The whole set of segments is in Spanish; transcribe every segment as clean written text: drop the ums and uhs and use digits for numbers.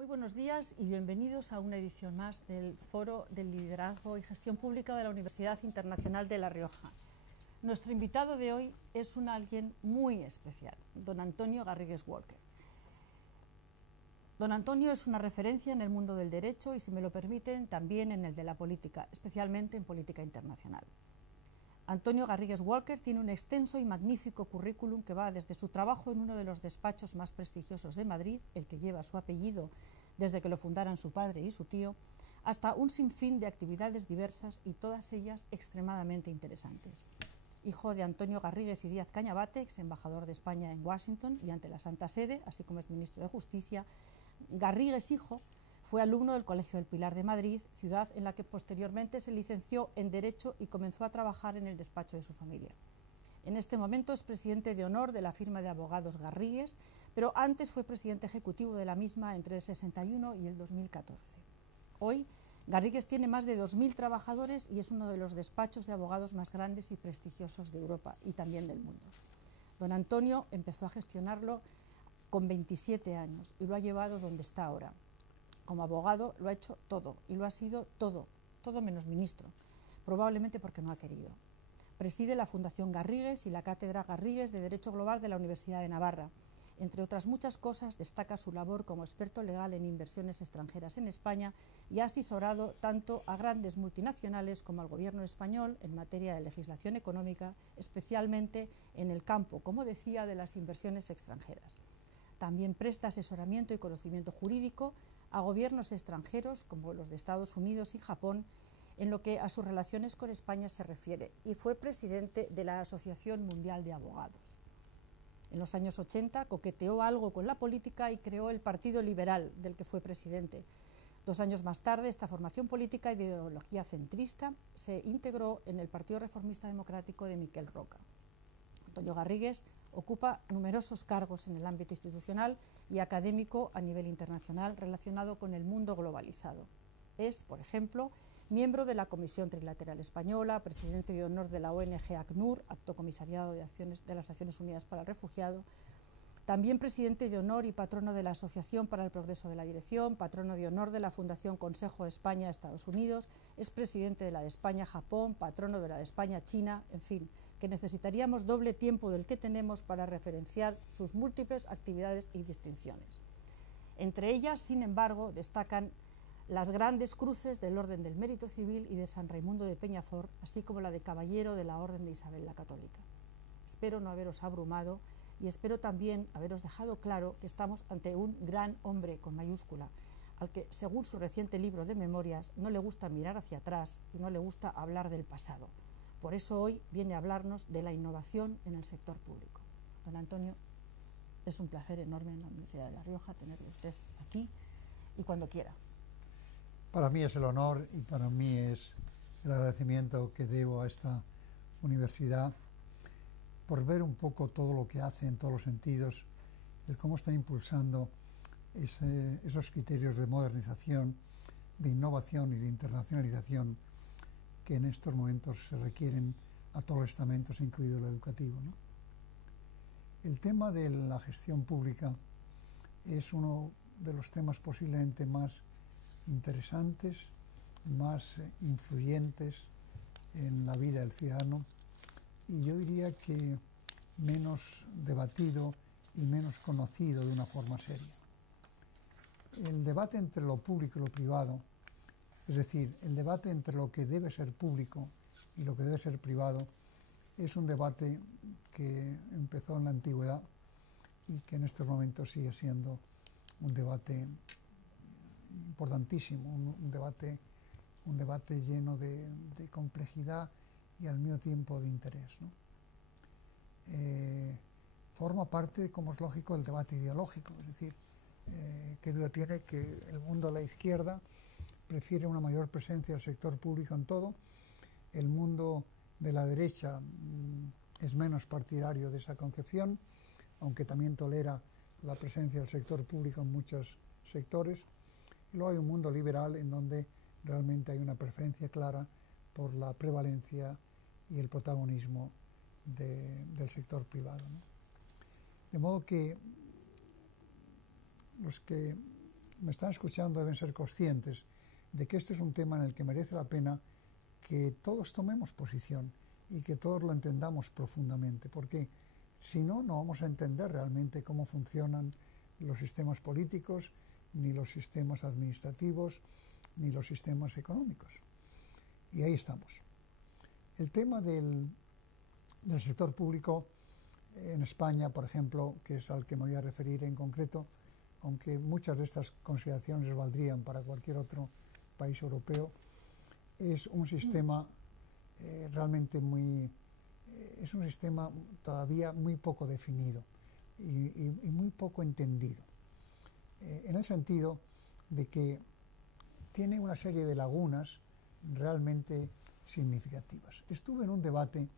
Muy buenos días y bienvenidos a una edición más del Foro del Liderazgo y Gestión Pública de la Universidad Internacional de La Rioja. Nuestro invitado de hoy es alguien muy especial, don Antonio Garrigues Walker. Don Antonio es una referencia en el mundo del derecho y, si me lo permiten, también en el de la política, especialmente en política internacional. Antonio Garrigues Walker tiene un extenso y magnífico currículum que va desde su trabajo en uno de los despachos más prestigiosos de Madrid, el que lleva su apellido desde que lo fundaran su padre y su tío, hasta un sinfín de actividades diversas y todas ellas extremadamente interesantes. Hijo de Antonio Garrigues y Díaz Cañabate, ex embajador de España en Washington y ante la Santa Sede, así como ex ministro de Justicia, Garrigues hijo fue alumno del Colegio del Pilar de Madrid, ciudad en la que posteriormente se licenció en Derecho y comenzó a trabajar en el despacho de su familia. En este momento es presidente de honor de la firma de abogados Garrigues, pero antes fue presidente ejecutivo de la misma entre el 61 y el 2014. Hoy, Garrigues tiene más de 2.000 trabajadores y es uno de los despachos de abogados más grandes y prestigiosos de Europa y también del mundo. Don Antonio empezó a gestionarlo con 27 años y lo ha llevado donde está ahora. Como abogado lo ha hecho todo y lo ha sido todo menos ministro, probablemente porque no ha querido. Preside la Fundación Garrigues y la Cátedra Garrigues de Derecho Global de la Universidad de Navarra. Entre otras muchas cosas, destaca su labor como experto legal en inversiones extranjeras en España y ha asesorado tanto a grandes multinacionales como al gobierno español en materia de legislación económica, especialmente en el campo, como decía, de las inversiones extranjeras. También presta asesoramiento y conocimiento jurídico a gobiernos extranjeros como los de Estados Unidos y Japón en lo que a sus relaciones con España se refiere, y fue presidente de la Asociación Mundial de Abogados. En los años 80 coqueteó algo con la política y creó el Partido Liberal, del que fue presidente. 2 años más tarde, esta formación política y de ideología centrista se integró en el Partido Reformista Democrático de Miquel Roca. Antonio Garrigues ocupa numerosos cargos en el ámbito institucional y académico a nivel internacional relacionado con el mundo globalizado. Es, por ejemplo, miembro de la Comisión Trilateral Española, presidente de honor de la ONG ACNUR, Alto Comisariado de las Naciones Unidas para el Refugiado, también presidente de honor y patrono de la Asociación para el Progreso de la Dirección, patrono de honor de la Fundación Consejo de España-Estados Unidos, es presidente de la de España-Japón, patrono de la de España-China, en fin, que necesitaríamos doble tiempo del que tenemos para referenciar sus múltiples actividades y distinciones. Entre ellas, sin embargo, destacan las grandes cruces del Orden del Mérito Civil y de San Raimundo de Peñafort, así como la de Caballero de la Orden de Isabel la Católica. Espero no haberos abrumado y espero también haberos dejado claro que estamos ante un gran hombre con mayúscula, al que, según su reciente libro de memorias, no le gusta mirar hacia atrás y no le gusta hablar del pasado. Por eso hoy viene a hablarnos de la innovación en el sector público. Don Antonio, es un placer enorme en la Universidad de La Rioja tenerle usted aquí y cuando quiera. Para mí es el honor y para mí es el agradecimiento que debo a esta universidad por ver un poco todo lo que hace en todos los sentidos, el cómo está impulsando esos criterios de modernización, de innovación y de internacionalización que en estos momentos se requieren a todos los estamentos, incluido el educativo, ¿no? El tema de la gestión pública es uno de los temas posiblemente más interesantes, más influyentes en la vida del ciudadano y yo diría que menos debatido y menos conocido de una forma seria. El debate entre lo público y lo privado, es decir, el debate entre lo que debe ser público y lo que debe ser privado, es un debate que empezó en la antigüedad y que en estos momentos sigue siendo un debate importantísimo, un debate lleno de complejidad y al mismo tiempo de interés, ¿no? Forma parte, como es lógico, del debate ideológico, es decir, qué duda tiene que el mundo de la izquierda prefiere una mayor presencia del sector público en todo, el mundo de la derecha es menos partidario de esa concepción, aunque también tolera la presencia del sector público en muchos sectores. Luego hay un mundo liberal en donde realmente hay una preferencia clara por la prevalencia y el protagonismo del sector privado, ¿no? De modo que los que me están escuchando deben ser conscientes de que este es un tema en el que merece la pena que todos tomemos posición y que todos lo entendamos profundamente, porque si no, no vamos a entender realmente cómo funcionan los sistemas políticos, ni los sistemas administrativos, ni los sistemas económicos. Y ahí estamos. El tema del sector público en España, por ejemplo, que es al que me voy a referir en concreto, aunque muchas de estas consideraciones valdrían para cualquier otro país europeo, es un sistema realmente es un sistema todavía muy poco definido y muy poco entendido, en el sentido de que tiene una serie de lagunas realmente significativas. Estuve en un debate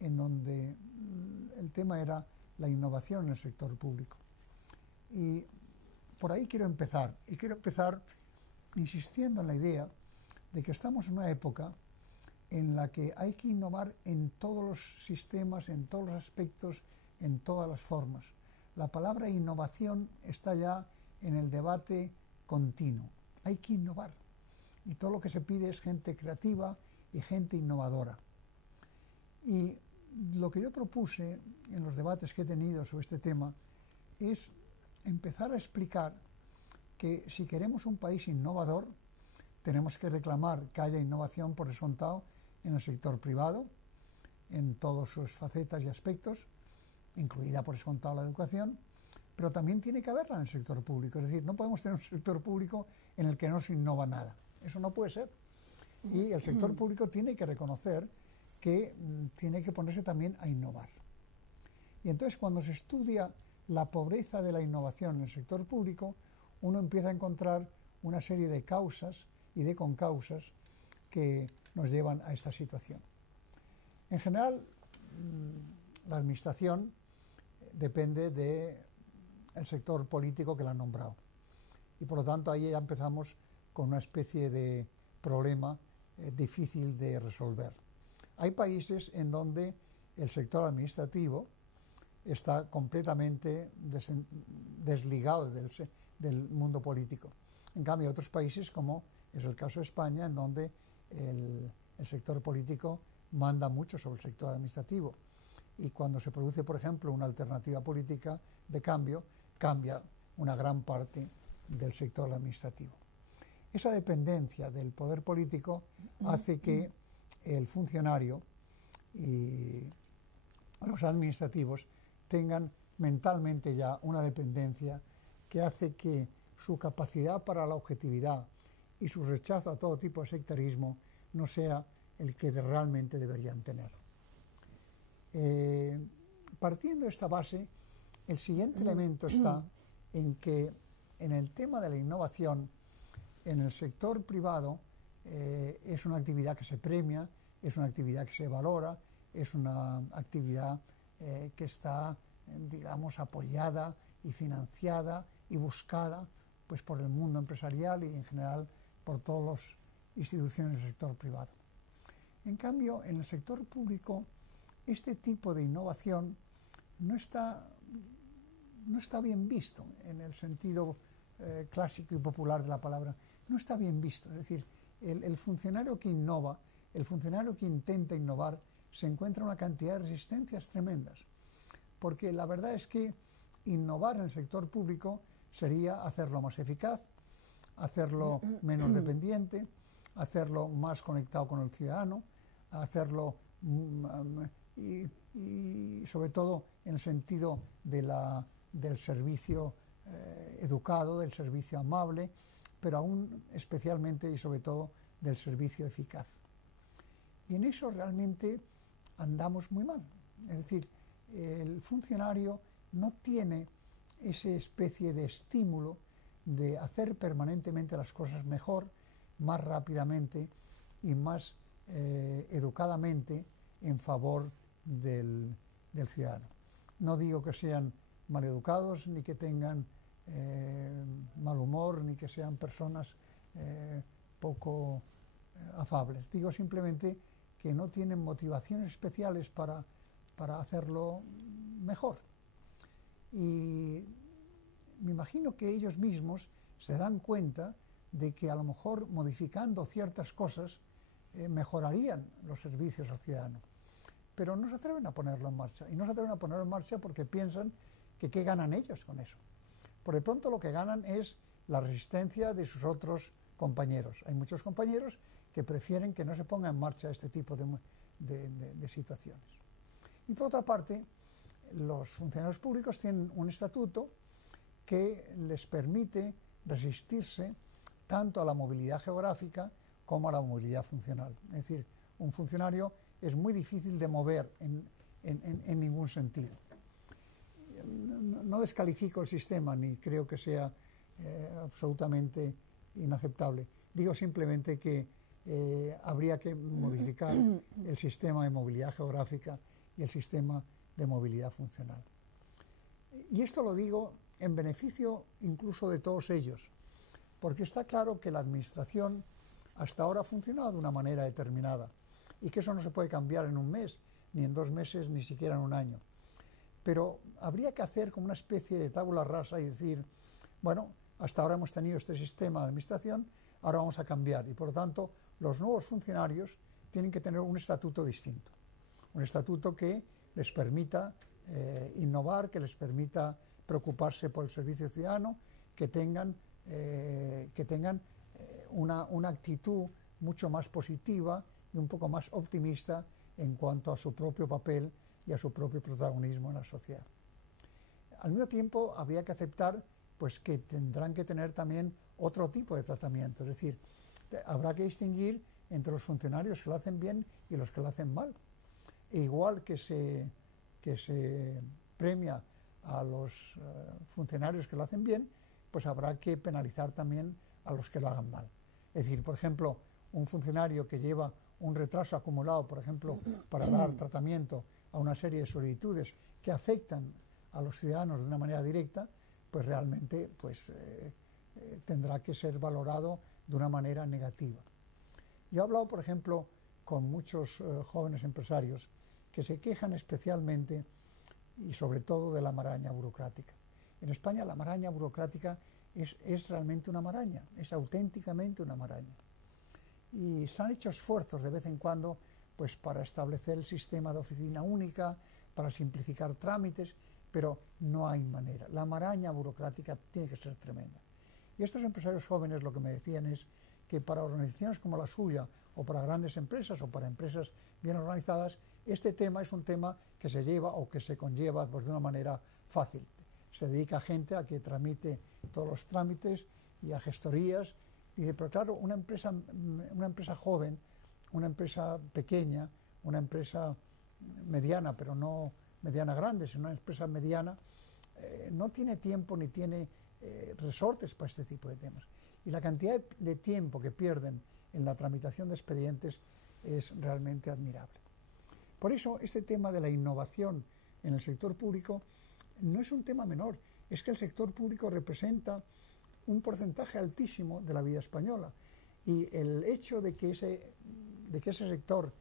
en donde el tema era la innovación en el sector público. Y por ahí quiero empezar. Y quiero empezar insistiendo en la idea de que estamos en una época en la que hay que innovar en todos los sistemas, en todos los aspectos, en todas las formas. La palabra innovación está ya en el debate continuo. Hay que innovar. Y todo lo que se pide es gente creativa y gente innovadora. Y lo que yo propuse en los debates que he tenido sobre este tema es empezar a explicar que si queremos un país innovador, tenemos que reclamar que haya innovación por descontado en el sector privado, en todas sus facetas y aspectos, incluida por descontado la educación, pero también tiene que haberla en el sector público. Es decir, no podemos tener un sector público en el que no se innova nada. Eso no puede ser. Y el sector público tiene que reconocer que tiene que ponerse también a innovar. Y entonces cuando se estudia la pobreza de la innovación en el sector público, uno empieza a encontrar una serie de causas y de concausas que nos llevan a esta situación. En general, la administración depende del sector político que la ha nombrado. Y por lo tanto ahí ya empezamos con una especie de problema difícil de resolver. Hay países en donde el sector administrativo está completamente desligado del mundo político. En cambio, hay otros países, como es el caso de España, en donde el sector político manda mucho sobre el sector administrativo. Y cuando se produce, por ejemplo, una alternativa política de cambio, cambia una gran parte del sector administrativo. Esa dependencia del poder político hace que el funcionario y los administrativos tengan mentalmente ya una dependencia que hace que su capacidad para la objetividad y su rechazo a todo tipo de sectarismo no sea el que realmente deberían tener. Partiendo de esta base, el siguiente elemento está en que en el tema de la innovación, en el sector privado, es una actividad que se premia, es una actividad que se valora, es una actividad que está, digamos, apoyada y financiada y buscada pues, por el mundo empresarial y en general por todas las instituciones del sector privado. En cambio, en el sector público, este tipo de innovación no está bien visto en el sentido clásico y popular de la palabra. No está bien visto. Es decir, el funcionario que innova, el funcionario que intenta innovar, se encuentra una cantidad de resistencias tremendas. Porque la verdad es que innovar en el sector público sería hacerlo más eficaz, hacerlo menos dependiente, hacerlo más conectado con el ciudadano, hacerlo y sobre todo en el sentido del servicio educado, del servicio amable, pero aún especialmente y sobre todo del servicio eficaz. Y en eso realmente andamos muy mal. Es decir, el funcionario no tiene esa especie de estímulo de hacer permanentemente las cosas mejor, más rápidamente y más educadamente en favor del ciudadano. No digo que sean maleducados, ni que tengan mal humor, ni que sean personas poco afables. Digo simplemente que no tienen motivaciones especiales para hacerlo mejor. Y me imagino que ellos mismos se dan cuenta de que a lo mejor modificando ciertas cosas mejorarían los servicios al ciudadano. Pero no se atreven a ponerlo en marcha. Y no se atreven a ponerlo en marcha porque piensan que qué ganan ellos con eso. Por de pronto lo que ganan es la resistencia de sus otros compañeros. Hay muchos compañeros que prefieren que no se ponga en marcha este tipo de situaciones. Y por otra parte, los funcionarios públicos tienen un estatuto que les permite resistirse tanto a la movilidad geográfica como a la movilidad funcional. Es decir, un funcionario es muy difícil de mover en ningún sentido. No descalifico el sistema ni creo que sea absolutamente inaceptable. Digo simplemente que habría que modificar el sistema de movilidad geográfica y el sistema de movilidad funcional. Y esto lo digo en beneficio incluso de todos ellos, porque está claro que la administración hasta ahora ha funcionado de una manera determinada y que eso no se puede cambiar en un mes, ni en 2 meses, ni siquiera en un año. Pero habría que hacer como una especie de tabula rasa y decir, bueno, hasta ahora hemos tenido este sistema de administración, ahora vamos a cambiar y por lo tanto los nuevos funcionarios tienen que tener un estatuto distinto, un estatuto que les permita innovar, que les permita preocuparse por el servicio ciudadano, que tengan una actitud mucho más positiva y un poco más optimista en cuanto a su propio papel y a su propio protagonismo en la sociedad. Al mismo tiempo, habría que aceptar pues, que tendrán que tener también otro tipo de tratamiento, es decir, habrá que distinguir entre los funcionarios que lo hacen bien y los que lo hacen mal. E igual que se premia a los funcionarios que lo hacen bien, pues habrá que penalizar también a los que lo hagan mal. Es decir, por ejemplo, un funcionario que lleva un retraso acumulado, por ejemplo, para dar tratamiento a una serie de solicitudes que afectan a los ciudadanos de una manera directa, pues realmente tendrá que ser valorado de una manera negativa. Yo he hablado, por ejemplo, con muchos jóvenes empresarios que se quejan especialmente y sobre todo de la maraña burocrática. En España la maraña burocrática es realmente una maraña, es auténticamente una maraña. Y se han hecho esfuerzos de vez en cuando pues, para establecer el sistema de oficina única, para simplificar trámites, pero no hay manera. La maraña burocrática tiene que ser tremenda. Y estos empresarios jóvenes lo que me decían es que para organizaciones como la suya, o para grandes empresas, o para empresas bien organizadas, este tema es un tema que se lleva o que se conlleva pues, de una manera fácil. Se dedica gente a que tramite todos los trámites y a gestorías. Dice, pero claro, una empresa joven, una empresa pequeña, una empresa mediana, pero no mediana grande, sino una empresa mediana, no tiene tiempo ni tiene resortes para este tipo de temas. Y la cantidad de tiempo que pierden en la tramitación de expedientes es realmente admirable. Por eso, este tema de la innovación en el sector público no es un tema menor, es que el sector público representa un porcentaje altísimo de la vida española y el hecho de que ese sector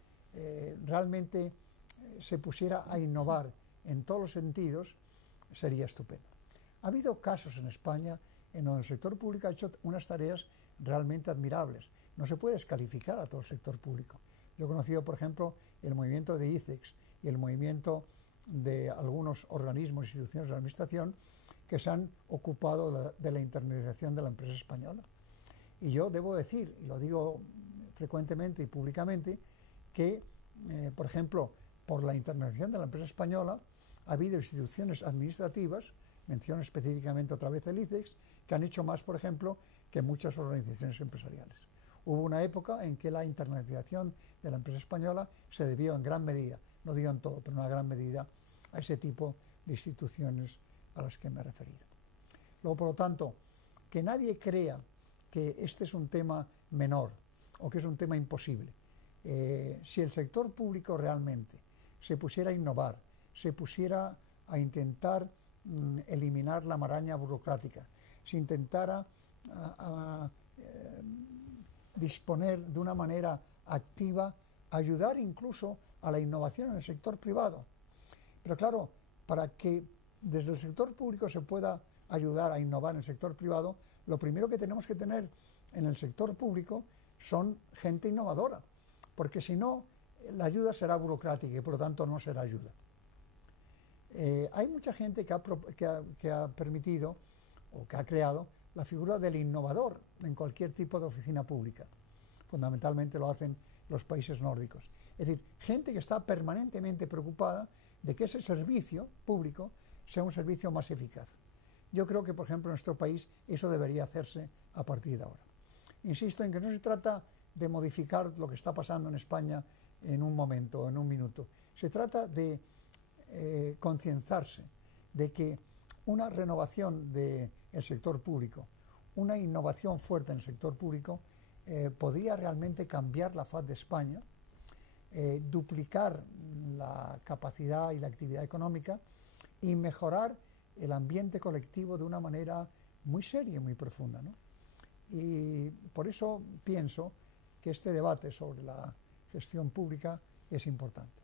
realmente se pusiera a innovar en todos los sentidos sería estupendo. Ha habido casos en España en donde el sector público ha hecho unas tareas realmente admirables. No se puede descalificar a todo el sector público. Yo he conocido, por ejemplo, el movimiento de ICEX y el movimiento de algunos organismos e instituciones de la administración que se han ocupado de la internalización de la empresa española. Y yo debo decir, y lo digo frecuentemente y públicamente, que, por ejemplo, por la internalización de la empresa española ha habido instituciones administrativas, menciono específicamente otra vez el ICEX, que han hecho más, por ejemplo, que muchas organizaciones empresariales. Hubo una época en que la internalización de la empresa española se debió en gran medida, no digo en todo, pero en una gran medida, a ese tipo de instituciones a las que me he referido. Luego, por lo tanto, que nadie crea que este es un tema menor o que es un tema imposible. Si el sector público realmente se pusiera a innovar, se pusiera a intentar eliminar la maraña burocrática, se intentara disponer de una manera activa, ayudar incluso a la innovación en el sector privado. Pero claro, para que desde el sector público se pueda ayudar a innovar en el sector privado, lo primero que tenemos que tener en el sector público son gente innovadora, porque si no, la ayuda será burocrática y por lo tanto no será ayuda. Hay mucha gente que ha permitido o que ha creado la figura del innovador en cualquier tipo de oficina pública. Fundamentalmente lo hacen los países nórdicos. Es decir, gente que está permanentemente preocupada de que ese servicio público sea un servicio más eficaz. Yo creo que, por ejemplo, en nuestro país eso debería hacerse a partir de ahora. Insisto en que no se trata de modificar lo que está pasando en España en un momento, en un minuto. Se trata de concienciarse de que una renovación del sector público, una innovación fuerte en el sector público, podría realmente cambiar la faz de España, duplicar la capacidad y la actividad económica y mejorar el ambiente colectivo de una manera muy seria y muy profunda, ¿no? Y por eso pienso que este debate sobre la gestión pública es importante.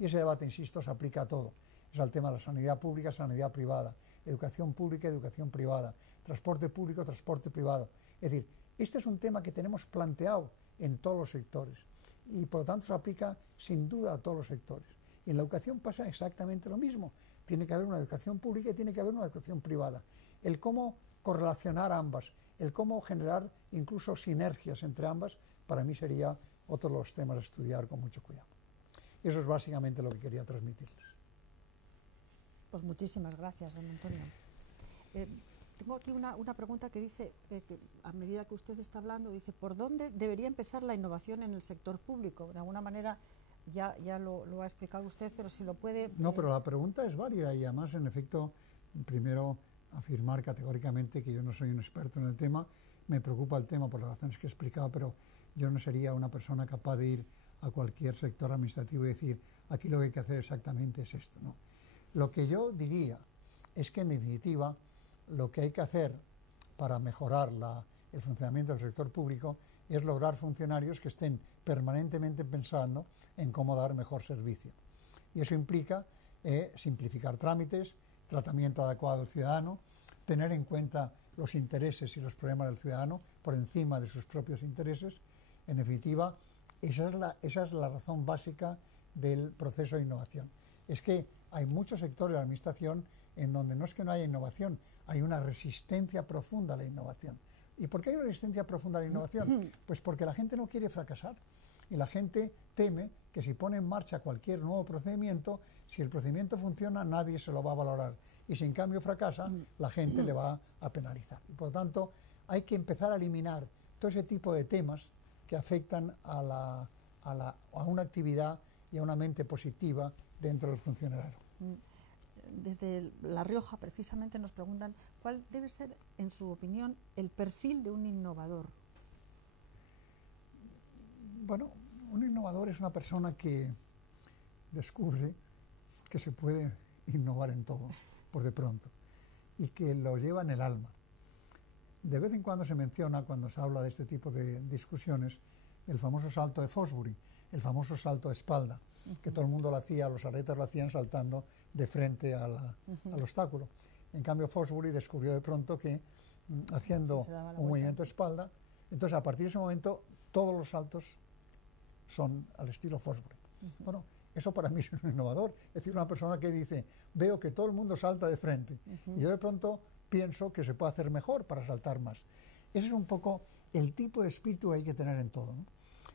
Y ese debate, insisto, se aplica a todo. Es al tema de la sanidad pública, sanidad privada, educación pública, educación privada, transporte público, transporte privado. Es decir, este es un tema que tenemos planteado en todos los sectores y por lo tanto se aplica sin duda a todos los sectores. Y en la educación pasa exactamente lo mismo. Tiene que haber una educación pública y tiene que haber una educación privada. El cómo correlacionar ambas, el cómo generar incluso sinergias entre ambas, para mí sería otro de los temas a estudiar con mucho cuidado. Eso es básicamente lo que quería transmitirles. Pues muchísimas gracias, don Antonio. Tengo aquí una pregunta que dice, que a medida que usted está hablando, dice, ¿por dónde debería empezar la innovación en el sector público? De alguna manera ya lo ha explicado usted, pero si lo puede... No, pero la pregunta es válida y además, en efecto, primero afirmar categóricamente que yo no soy un experto en el tema, me preocupa el tema por las razones que he explicado, pero yo no sería una persona capaz de ir a cualquier sector administrativo y decir, aquí lo que hay que hacer exactamente es esto, ¿no? Lo que yo diría es que, en definitiva, lo que hay que hacer para mejorar el funcionamiento del sector público es lograr funcionarios que estén permanentemente pensando en cómo dar mejor servicio. Y eso implica simplificar trámites, tratamiento adecuado del ciudadano, tener en cuenta los intereses y los problemas del ciudadano por encima de sus propios intereses. En definitiva, esa es la razón básica del proceso de innovación. Es que hay muchos sectores de la administración en donde no es que no haya innovación, hay una resistencia profunda a la innovación. ¿Y por qué hay una resistencia profunda a la innovación? Pues porque la gente no quiere fracasar y la gente teme que si pone en marcha cualquier nuevo procedimiento, si el procedimiento funciona, nadie se lo va a valorar. Y si en cambio fracasa, la gente le va a penalizar. Y por lo tanto, hay que empezar a eliminar todo ese tipo de temas que afectan a una actividad y a una mente positiva dentro del funcionario. Desde La Rioja, precisamente, nos preguntan cuál debe ser, en su opinión, el perfil de un innovador. Bueno, un innovador es una persona que descubre que se puede innovar en todo, por de pronto, y que lo lleva en el alma. De vez en cuando se menciona, cuando se habla de este tipo de discusiones, el famoso salto de Fosbury, el famoso salto de espalda, que todo el mundo lo hacía, los atletas lo hacían saltando de frente al obstáculo. En cambio, Fosbury descubrió de pronto que haciendo un movimiento de espalda, entonces a partir de ese momento todos los saltos son al estilo Fosbury. Bueno, eso para mí es un innovador, es decir, una persona que dice, veo que todo el mundo salta de frente, y yo de pronto pienso que se puede hacer mejor para saltar más. Ese es un poco el tipo de espíritu que hay que tener en todo, ¿no?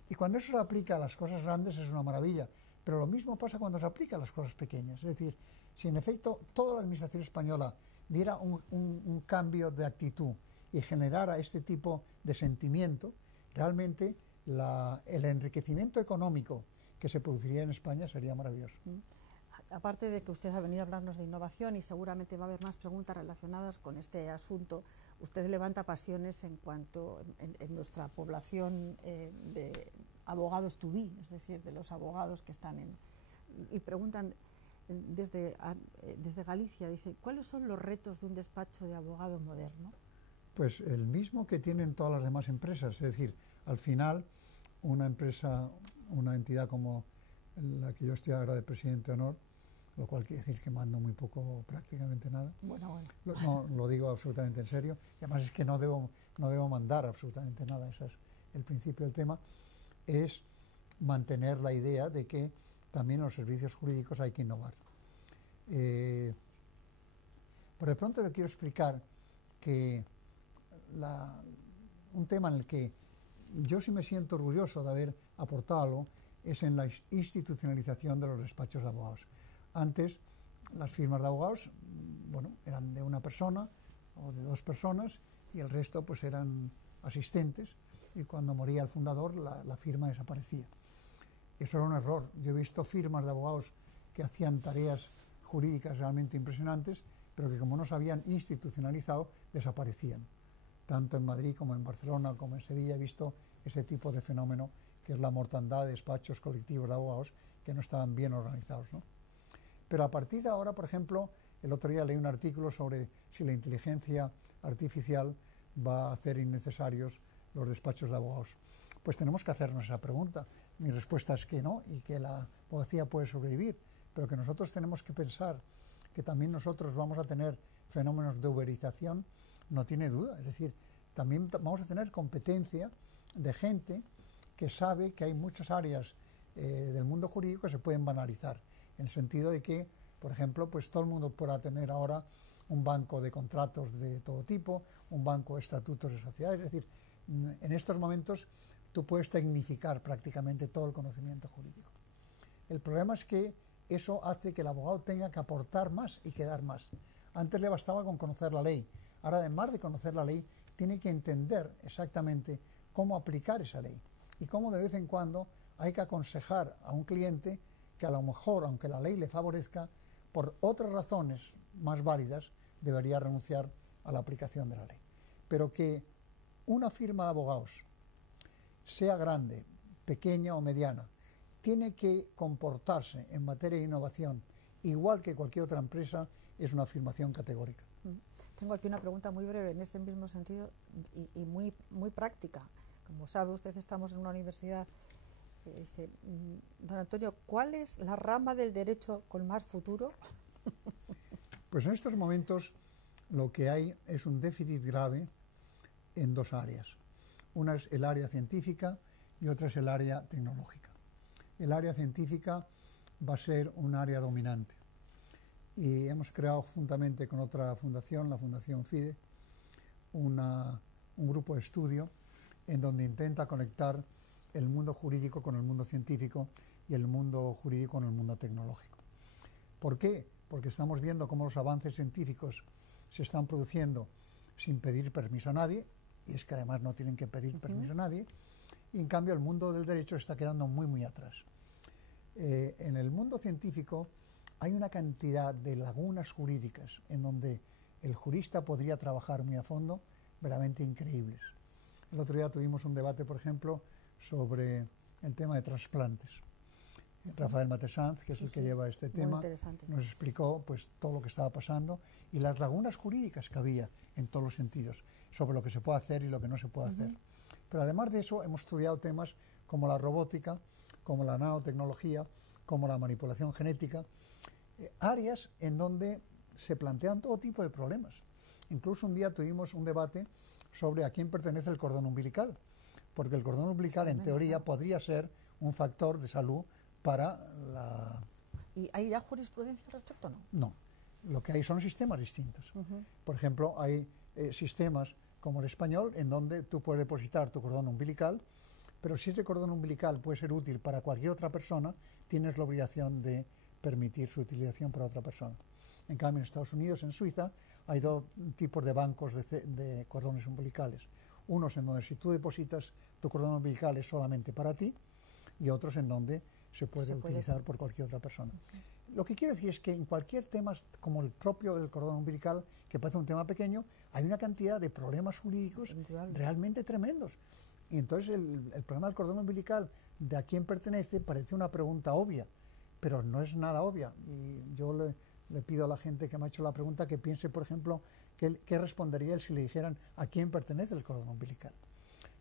Y cuando eso se aplica a las cosas grandes es una maravilla, pero lo mismo pasa cuando se aplica a las cosas pequeñas. Es decir, si en efecto toda la administración española diera un cambio de actitud y generara este tipo de sentimiento, realmente el enriquecimiento económico que se produciría en España sería maravilloso. Aparte de que usted ha venido a hablarnos de innovación y seguramente va a haber más preguntas relacionadas con este asunto, usted levanta pasiones en cuanto en nuestra población de abogados to be, es decir, de los abogados que están y preguntan desde Galicia, dice, ¿cuáles son los retos de un despacho de abogado moderno? Pues el mismo que tienen todas las demás empresas, es decir, al final una empresa, una entidad como la que yo estoy ahora de presidente de honor, lo cual quiere decir que mando muy poco, prácticamente nada. Bueno. No, lo digo absolutamente en serio, y además es que no debo mandar absolutamente nada, ese es el principio del tema, es mantener la idea de que también en los servicios jurídicos hay que innovar. Pero de pronto le quiero explicar que un tema en el que yo sí me siento orgulloso de haber aportado algo es en la institucionalización de los despachos de abogados. Antes, las firmas de abogados, bueno, eran de una persona o de dos personas y el resto pues eran asistentes, y cuando moría el fundador la firma desaparecía. Eso era un error. Yo he visto firmas de abogados que hacían tareas jurídicas realmente impresionantes, pero que como no se habían institucionalizado, desaparecían. Tanto en Madrid como en Barcelona como en Sevilla he visto ese tipo de fenómeno, que es la mortandad de despachos colectivos de abogados que no estaban bien organizados, ¿no? Pero a partir de ahora, por ejemplo, el otro día leí un artículo sobre si la inteligencia artificial va a hacer innecesarios los despachos de abogados. Pues tenemos que hacernos esa pregunta. Mi respuesta es que no, y que la abogacía puede sobrevivir, pero que nosotros tenemos que pensar que también nosotros vamos a tener fenómenos de uberización, no tiene duda. Es decir, también vamos a tener competencia de gente que sabe que hay muchas áreas del mundo jurídico que se pueden banalizar, en el sentido de que, por ejemplo, pues todo el mundo podrá tener ahora un banco de contratos de todo tipo, un banco de estatutos de sociedades. Es decir, en estos momentos tú puedes tecnificar prácticamente todo el conocimiento jurídico. El problema es que eso hace que el abogado tenga que aportar más y que dar más. Antes le bastaba con conocer la ley. Ahora, además de conocer la ley, tiene que entender exactamente cómo aplicar esa ley y cómo de vez en cuando hay que aconsejar a un cliente que a lo mejor, aunque la ley le favorezca, por otras razones más válidas, debería renunciar a la aplicación de la ley. Pero que una firma de abogados, sea grande, pequeña o mediana, tiene que comportarse en materia de innovación igual que cualquier otra empresa, es una afirmación categórica. Tengo aquí una pregunta muy breve en este mismo sentido y muy práctica. Como sabe usted, estamos en una universidad. Dice, don Antonio, ¿cuál es la rama del derecho con más futuro? Pues en estos momentos lo que hay es un déficit grave en dos áreas. Una es el área científica y otra es el área tecnológica. El área científica va a ser un área dominante. Y hemos creado juntamente con otra fundación, la Fundación FIDE, un grupo de estudio en donde intenta conectar el mundo jurídico con el mundo científico y el mundo jurídico con el mundo tecnológico. ¿Por qué? Porque estamos viendo cómo los avances científicos se están produciendo sin pedir permiso a nadie, y es que además no tienen que pedir permiso a nadie, y en cambio el mundo del derecho está quedando muy atrás. En el mundo científico hay una cantidad de lagunas jurídicas en donde el jurista podría trabajar muy a fondo, verdaderamente increíbles. El otro día tuvimos un debate, por ejemplo, sobre el tema de trasplantes. Rafael Matesanz, que es el que lleva este tema, nos explicó pues todo lo que estaba pasando y las lagunas jurídicas que había en todos los sentidos, sobre lo que se puede hacer y lo que no se puede hacer. Pero además de eso hemos estudiado temas como la robótica, como la nanotecnología, como la manipulación genética, áreas en donde se plantean todo tipo de problemas. Incluso un día tuvimos un debate sobre a quién pertenece el cordón umbilical, porque el cordón umbilical en teoría podría ser un factor de salud para la... ¿Y hay ya jurisprudencia al respecto o no? No, lo que hay son sistemas distintos. Por ejemplo, hay sistemas como el español en donde tú puedes depositar tu cordón umbilical, pero si ese cordón umbilical puede ser útil para cualquier otra persona, tienes la obligación de permitir su utilización para otra persona. En cambio, en Estados Unidos, en Suiza, hay dos tipos de bancos de cordones umbilicales. Unos en donde si tú depositas tu cordón umbilical es solamente para ti, y otros en donde se puede utilizar por cualquier otra persona. Lo que quiero decir es que en cualquier tema como el propio del cordón umbilical, que parece un tema pequeño, hay una cantidad de problemas jurídicos realmente tremendos. Y entonces el problema del cordón umbilical, de a quién pertenece, parece una pregunta obvia, pero no es nada obvia. Y yo le pido a la gente que me ha hecho la pregunta que piense, por ejemplo, qué respondería él si le dijeran a quién pertenece el cordón umbilical.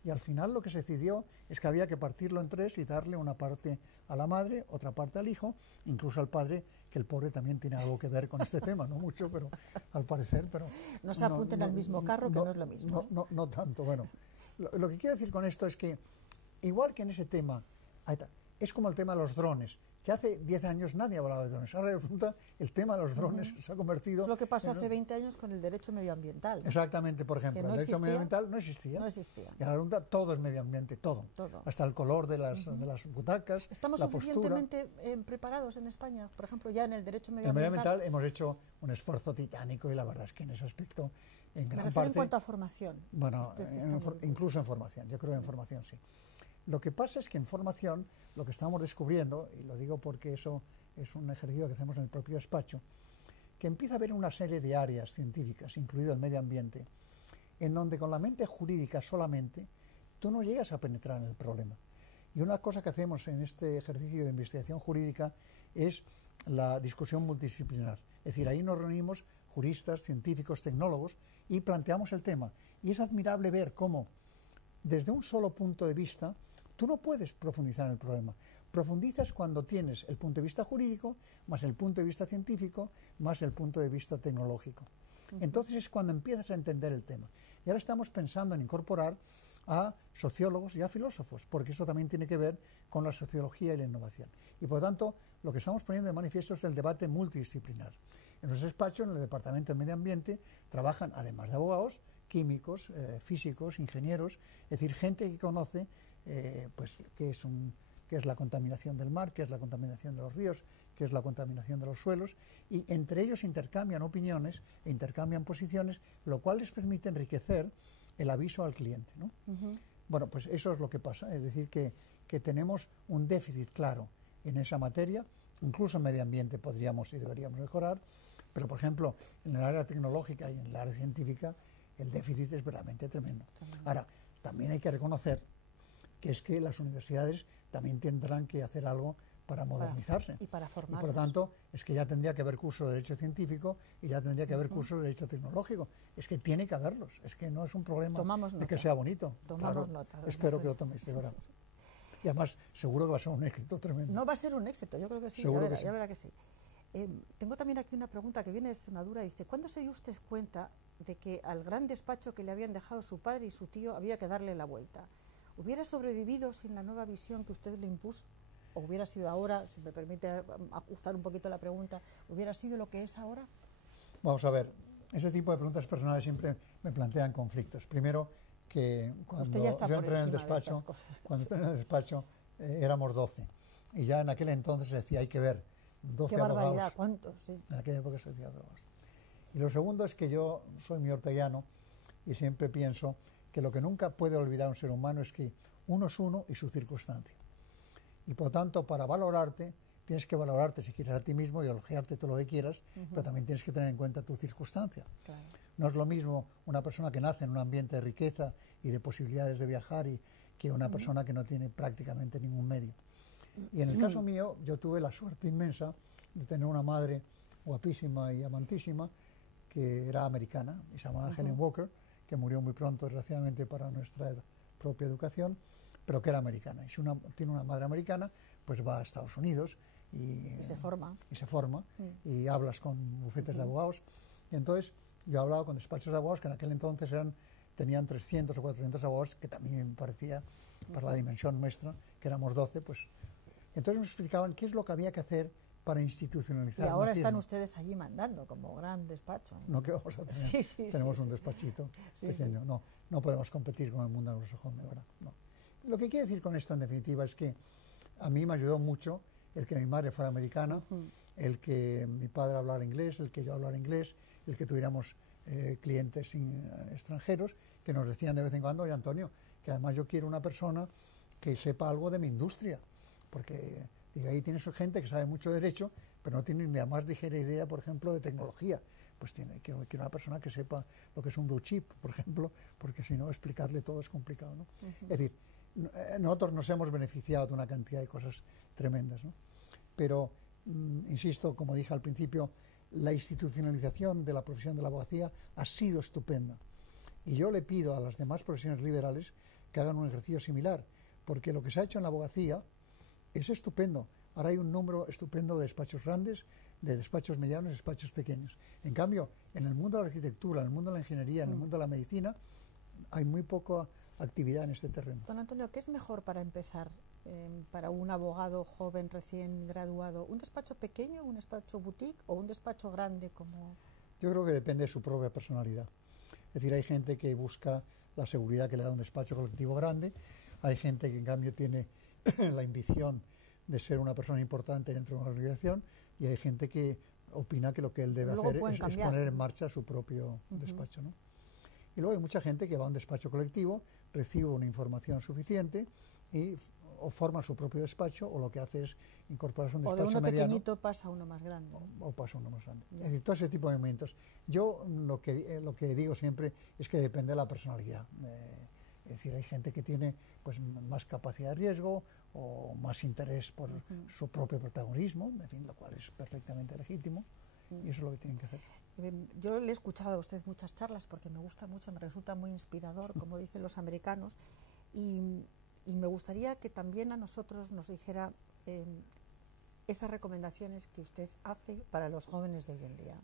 Y al final lo que se decidió es que había que partirlo en tres y darle una parte a la madre, otra parte al hijo, incluso al padre, que el pobre también tiene algo que ver con este tema, no mucho, pero al parecer, pero... No se apunten al mismo carro, que no es lo mismo. No tanto, bueno. Lo que quiero decir con esto es que, igual que en ese tema, es como el tema de los drones, que hace 10 años nadie hablaba de drones. Ahora resulta el tema de los drones se ha convertido... Es lo que pasó hace 20 años con el derecho medioambiental, ¿no? Exactamente, por ejemplo, el derecho medioambiental no existía. No existía. Y ahora resulta todo es medio ambiente, todo. Hasta el color de las butacas, ¿Estamos la postura. suficientemente preparados en España, por ejemplo, ya en el derecho medioambiental? medioambiental? En el medioambiental hemos hecho un esfuerzo titánico y la verdad es que en ese aspecto, en gran parte... en cuanto a formación. Bueno, incluso en formación, yo creo que en formación sí. Lo que pasa es que en formación lo que estamos descubriendo, y lo digo porque eso es un ejercicio que hacemos en el propio despacho, que empieza a haber una serie de áreas científicas, incluido el medio ambiente, en donde con la mente jurídica solamente tú no llegas a penetrar en el problema. Y una cosa que hacemos en este ejercicio de investigación jurídica es la discusión multidisciplinar. Es decir, ahí nos reunimos juristas, científicos, tecnólogos y planteamos el tema. Y es admirable ver cómo, desde un solo punto de vista, tú no puedes profundizar en el problema. Profundizas cuando tienes el punto de vista jurídico, más el punto de vista científico, más el punto de vista tecnológico. Entonces es cuando empiezas a entender el tema. Y ahora estamos pensando en incorporar a sociólogos y a filósofos, porque eso también tiene que ver con la sociología y la innovación. Y por lo tanto, lo que estamos poniendo de manifiesto es el debate multidisciplinar. En nuestro despacho, en el Departamento de Medio Ambiente, trabajan, además de abogados, químicos, físicos, ingenieros, es decir, gente que conoce pues, qué es la contaminación del mar, qué es la contaminación de los ríos, qué es la contaminación de los suelos, y entre ellos intercambian opiniones e intercambian posiciones, lo cual les permite enriquecer el aviso al cliente, ¿no? Bueno, pues eso es lo que pasa, es decir, que tenemos un déficit claro en esa materia, incluso en medio ambiente podríamos y deberíamos mejorar, pero por ejemplo, en el área tecnológica y en el área científica, el déficit es verdaderamente tremendo. Ahora, también hay que reconocer que es que las universidades también tendrán que hacer algo para modernizarse. Y para formarlos. Y por lo tanto, es que ya tendría que haber cursos de Derecho Científico y ya tendría que haber cursos de Derecho Tecnológico. Es que tiene que haberlos. Es que no es un problema de que sea bonito. Tomamos nota. Espero que lo toméis, de verdad. Y además, seguro que va a ser un éxito tremendo. No va a ser un éxito, yo creo que sí. Seguro ya verá que sí. Tengo también aquí una pregunta que viene de Extremadura. Dice, ¿cuándo se dio usted cuenta de que al gran despacho que le habían dejado su padre y su tío había que darle la vuelta? ¿Hubiera sobrevivido sin la nueva visión que usted le impuso? ¿O hubiera sido ahora, si me permite ajustar un poquito la pregunta, hubiera sido lo que es ahora? Vamos a ver, ese tipo de preguntas personales siempre me plantean conflictos. Primero, que cuando yo entré en el despacho, éramos 12. Y ya en aquel entonces se decía, hay que ver, 12 ¡Qué abogados. barbaridad! ¿Cuántos? Sí. En aquella época se decía abogados. Y lo segundo es que yo soy muy orteguiano y siempre pienso que lo que nunca puede olvidar un ser humano es que uno es uno y su circunstancia. Y por tanto, para valorarte, tienes que valorarte si quieres a ti mismo y elogiarte todo lo que quieras, pero también tienes que tener en cuenta tu circunstancia. Claro. No es lo mismo una persona que nace en un ambiente de riqueza y de posibilidades de viajar que una persona que no tiene prácticamente ningún medio. Y en el caso mío, yo tuve la suerte inmensa de tener una madre guapísima y amantísima que era americana y se llamaba Helen Walker, que murió muy pronto, desgraciadamente, para nuestra propia educación, pero que era americana. Y si uno tiene una madre americana, pues va a Estados Unidos y se forma. Y hablas con bufetes de abogados. Y entonces yo he hablado con despachos de abogados que en aquel entonces tenían 300 o 400 abogados, que también me parecía, para la dimensión nuestra, que éramos 12, pues... Entonces me explicaban qué es lo que había que hacer para institucionalizar. Y ahora están ustedes allí mandando, como gran despacho. No, que vamos a tener. Tenemos un despachito pequeño. Sí. No podemos competir con el mundo anglosajón, de verdad. No. Lo que quiero decir con esto, en definitiva, es que a mí me ayudó mucho el que mi madre fuera americana, el que mi padre hablara inglés, el que yo hablara inglés, el que tuviéramos clientes extranjeros que nos decían de vez en cuando, oye, Antonio, que además yo quiero una persona que sepa algo de mi industria, porque ahí tienes gente que sabe mucho de derecho, pero no tiene ni la más ligera idea, por ejemplo, de tecnología. Pues quiero una persona que sepa lo que es un blue chip, por ejemplo, porque si no, explicarle todo es complicado, ¿no? Es decir, nosotros nos hemos beneficiado de una cantidad de cosas tremendas, ¿no? Pero, insisto, como dije al principio, la institucionalización de la profesión de la abogacía ha sido estupenda. Y yo le pido a las demás profesiones liberales que hagan un ejercicio similar, porque lo que se ha hecho en la abogacía es estupendo. Ahora hay un número estupendo de despachos grandes, de despachos medianos y despachos pequeños. En cambio, en el mundo de la arquitectura, en el mundo de la ingeniería, en el mundo de la medicina, hay muy poca actividad en este terreno. Don Antonio, ¿qué es mejor para empezar, para un abogado joven recién graduado? ¿Un despacho pequeño, un despacho boutique o un despacho grande como...? Yo creo que depende de su propia personalidad. Es decir, hay gente que busca la seguridad que le da un despacho colectivo grande, hay gente que en cambio tiene la ambición de ser una persona importante dentro de una organización, y hay gente que opina que lo que él debe hacer es poner en marcha su propio despacho, ¿no? Y luego hay mucha gente que va a un despacho colectivo, recibe una información suficiente y o forma su propio despacho, o lo que hace es incorporarse a un despacho mediano. O de uno pequeñito pasa a uno más grande. O pasa a uno más grande. Es decir, todo ese tipo de movimientos. Yo lo que digo siempre es que depende de la personalidad. Es decir, hay gente que tiene pues más capacidad de riesgo o más interés por su propio protagonismo, en fin, lo cual es perfectamente legítimo, y eso es lo que tienen que hacer. Yo le he escuchado a usted muchas charlas porque me gusta mucho, me resulta muy inspirador, como dicen los americanos, y me gustaría que también a nosotros nos dijera esas recomendaciones que usted hace para los jóvenes de hoy en día.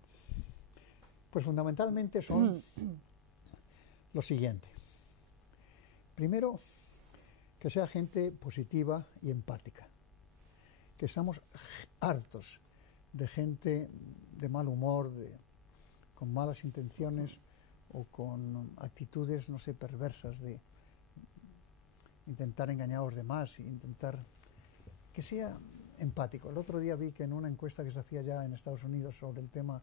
Pues fundamentalmente son lo siguiente. Primero, que sea gente positiva y empática, que estamos hartos de gente de mal humor, con malas intenciones o con actitudes, no sé, perversas de intentar engañar a los demás, intentar que sea empático. El otro día vi que en una encuesta que se hacía ya en Estados Unidos sobre el tema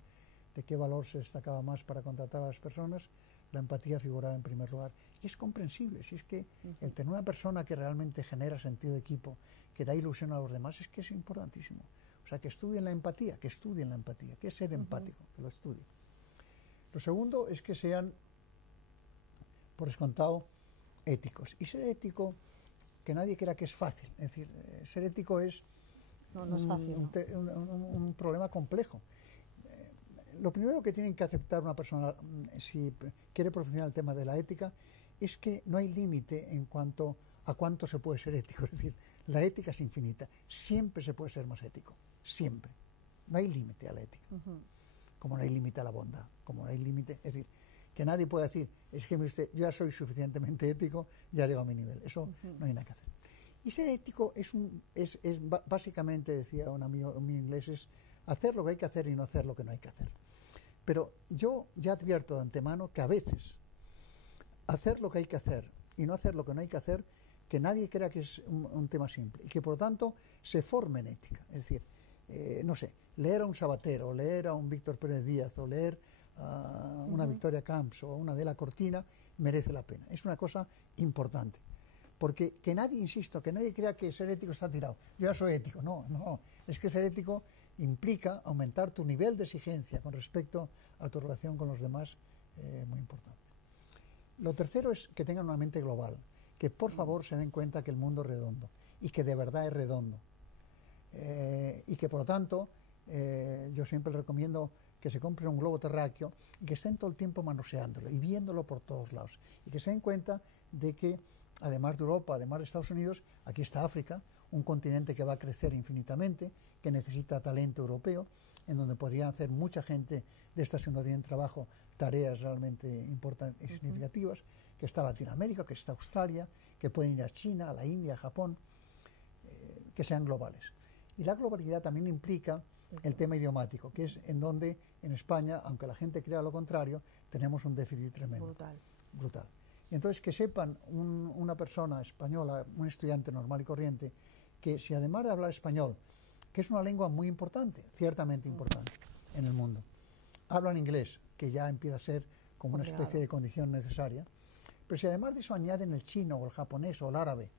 de qué valor se destacaba más para contratar a las personas, la empatía figuraba en primer lugar. Y es comprensible, si es que el tener una persona que realmente genera sentido de equipo, que da ilusión a los demás, es que es importantísimo. O sea, que estudien la empatía, que es ser empático, que lo estudien. Lo segundo es que sean, por descontado, éticos. Y ser ético, que nadie crea que es fácil. Es decir, ser ético es, no es fácil, un problema complejo. Lo primero que tienen que aceptar una persona, si quiere profundizar el tema de la ética, es que no hay límite en cuanto a cuánto se puede ser ético. Es decir, la ética es infinita. Siempre se puede ser más ético. Siempre. No hay límite a la ética. Como no hay límite a la bondad. Como no hay límite. Es decir, que nadie pueda decir, es que usted, yo ya soy suficientemente ético, ya llego a mi nivel. Eso no hay nada que hacer. Y ser ético es básicamente, decía un amigo mío inglés, es hacer lo que hay que hacer y no hacer lo que no hay que hacer. Pero yo ya advierto de antemano que a veces hacer lo que hay que hacer y no hacer lo que no hay que hacer, que nadie crea que es un tema simple y que por lo tanto se forme en ética. Es decir, no sé, leer a un Sabater o leer a un Víctor Pérez Díaz o leer a una Victoria Camps o una de la Cortina merece la pena. Es una cosa importante. Porque que nadie, insisto, que nadie crea que ser ético está tirado. Yo ya soy ético. No, no. Es que ser ético implica aumentar tu nivel de exigencia con respecto a tu relación con los demás, muy importante. Lo tercero es que tengan una mente global, que por favor se den cuenta que el mundo es redondo y que de verdad es redondo. Y que por lo tanto, yo siempre les recomiendo que se compren un globo terráqueo y que estén todo el tiempo manoseándolo y viéndolo por todos lados. Y que se den cuenta de que, además de Europa, además de Estados Unidos, aquí está África, un continente que va a crecer infinitamente, que necesita talento europeo, en donde podría hacer mucha gente de estas que no tienen trabajo tareas realmente importantes y significativas, que está Latinoamérica, que está Australia, que pueden ir a China, a la India, a Japón, que sean globales. Y la globalidad también implica el tema idiomático, que es en donde en España, aunque la gente crea lo contrario, tenemos un déficit tremendo. Brutal. Y entonces que sepan una persona española, un estudiante normal y corriente, que si además de hablar español, que es una lengua muy importante, ciertamente importante en el mundo, hablan inglés, que ya empieza a ser como una especie de condición necesaria, pero si además de eso añaden el chino o el japonés o el árabe,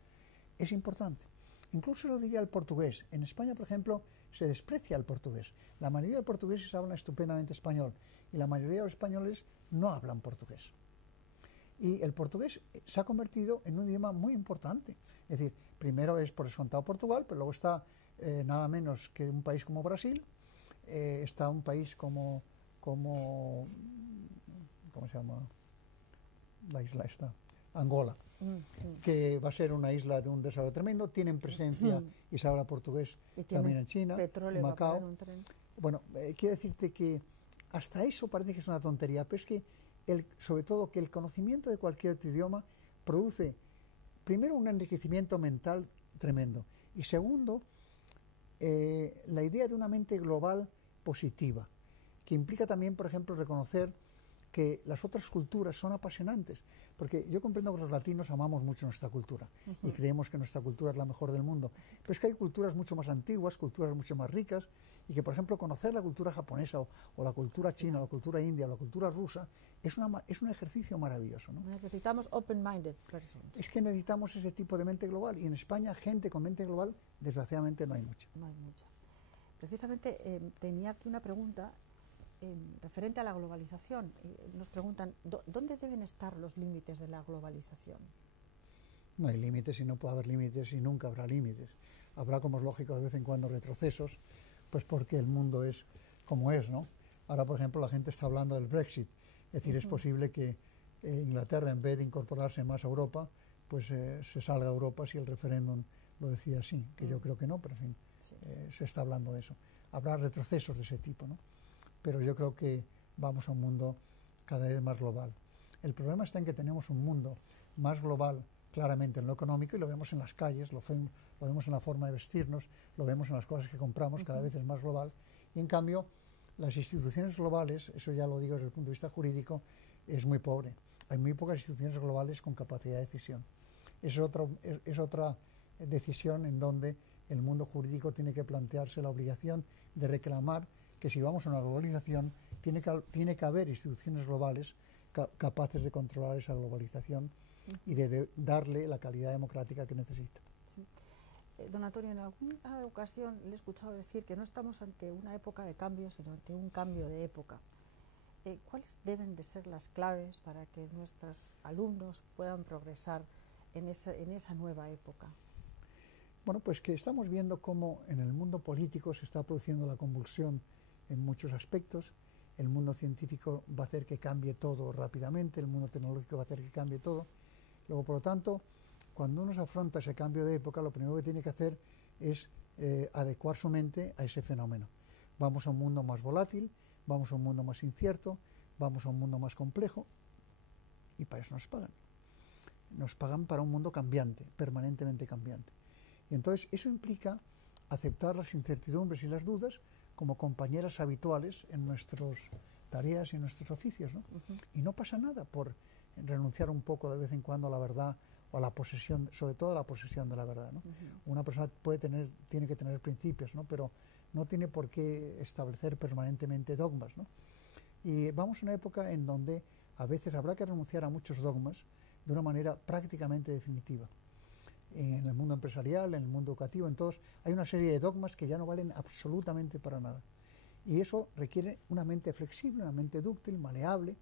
es importante. Incluso lo diría el portugués. En España, por ejemplo, se desprecia el portugués. La mayoría de portugueses hablan estupendamente español y la mayoría de los españoles no hablan portugués. Y el portugués se ha convertido en un idioma muy importante. Es decir, primero es por descontado Portugal, pero luego está nada menos que un país como Brasil, está un país como ¿cómo se llama? la isla esta, Angola, que va a ser una isla de un desarrollo tremendo, tienen presencia y se habla portugués también en China, Macao. Bueno, quiero decirte que hasta eso parece que es una tontería, pero es que sobre todo que el conocimiento de cualquier otro idioma produce primero un enriquecimiento mental tremendo y segundo la idea de una mente global positiva, que implica también, por ejemplo, reconocer que las otras culturas son apasionantes, porque yo comprendo que los latinos amamos mucho nuestra cultura y creemos que nuestra cultura es la mejor del mundo, pero es que hay culturas mucho más antiguas, culturas mucho más ricas, y que, por ejemplo, conocer la cultura japonesa o la cultura china, o la cultura india, o la cultura rusa, es un ejercicio maravilloso, ¿no? Necesitamos open-minded persons. Es que necesitamos ese tipo de mente global, y en España gente con mente global, desgraciadamente, no hay mucha. No hay mucha. Precisamente tenía aquí una pregunta referente a la globalización. Nos preguntan, ¿dónde deben estar los límites de la globalización? No hay límites y no puede haber límites y nunca habrá límites. Habrá, como es lógico, de vez en cuando retrocesos, pues porque el mundo es como es, ¿no? Ahora, por ejemplo, la gente está hablando del Brexit. Es decir, es posible que Inglaterra, en vez de incorporarse más a Europa, pues se salga de Europa si el referéndum lo decía así, que yo creo que no, pero en fin, se está hablando de eso. Habrá retrocesos de ese tipo, ¿no? Pero yo creo que vamos a un mundo cada vez más global. El problema está en que tenemos un mundo más global claramente en lo económico y lo vemos en las calles, lo vemos en la forma de vestirnos, lo vemos en las cosas que compramos, cada vez es más global. Y en cambio, las instituciones globales, eso ya lo digo desde el punto de vista jurídico, es muy pobre. Hay muy pocas instituciones globales con capacidad de decisión. Es otra decisión en donde el mundo jurídico tiene que plantearse la obligación de reclamar que si vamos a una globalización, tiene que haber instituciones globales capaces de controlar esa globalización y de darle la calidad democrática que necesita. Sí. Don Antonio, en alguna ocasión le he escuchado decir que no estamos ante una época de cambio, sino ante un cambio de época. ¿Cuáles deben de ser las claves para que nuestros alumnos puedan progresar en esa nueva época? Bueno, pues que estamos viendo cómo en el mundo político se está produciendo la convulsión en muchos aspectos. El mundo científico va a hacer que cambie todo rápidamente, el mundo tecnológico va a hacer que cambie todo. Luego, por lo tanto, cuando uno se afronta ese cambio de época, lo primero que tiene que hacer es adecuar su mente a ese fenómeno. Vamos a un mundo más volátil, vamos a un mundo más incierto, vamos a un mundo más complejo, y para eso nos pagan. Nos pagan para un mundo cambiante, permanentemente cambiante. Y entonces eso implica aceptar las incertidumbres y las dudas como compañeras habituales en nuestras tareas y en nuestros oficios, ¿no? Y no pasa nada por renunciar un poco de vez en cuando a la verdad o a la posesión, sobre todo a la posesión de la verdad, ¿no? Una persona tiene que tener principios, ¿no? Pero no tiene por qué establecer permanentemente dogmas, ¿no? Y vamos a una época en donde a veces habrá que renunciar a muchos dogmas de una manera prácticamente definitiva. En el mundo empresarial, en el mundo educativo, en todos, hay una serie de dogmas que ya no valen absolutamente para nada. Y eso requiere una mente flexible, una mente dúctil, maleable,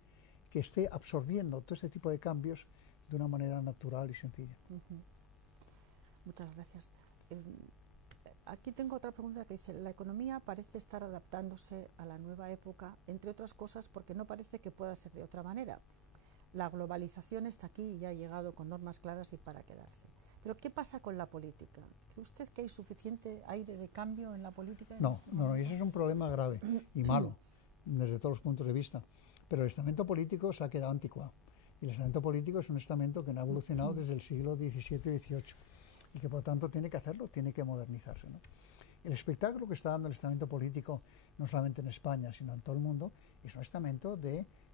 que esté absorbiendo todo este tipo de cambios de una manera natural y sencilla. Muchas gracias. Aquí tengo otra pregunta que dice, la economía parece estar adaptándose a la nueva época, entre otras cosas porque no parece que pueda ser de otra manera. La globalización está aquí y ya ha llegado con normas claras y para quedarse. Pero ¿qué pasa con la política? ¿Cree usted que hay suficiente aire de cambio en la política? No, ese es un problema grave y malo desde todos los puntos de vista. Pero el estamento político se ha quedado anticuado. Y el estamento político es un estamento que no ha evolucionado desde el siglo XVII y XVIII y que por lo tanto tiene que hacerlo, tiene que modernizarse, ¿no? El espectáculo que está dando el estamento político, no solamente en España, sino en todo el mundo, es un estamento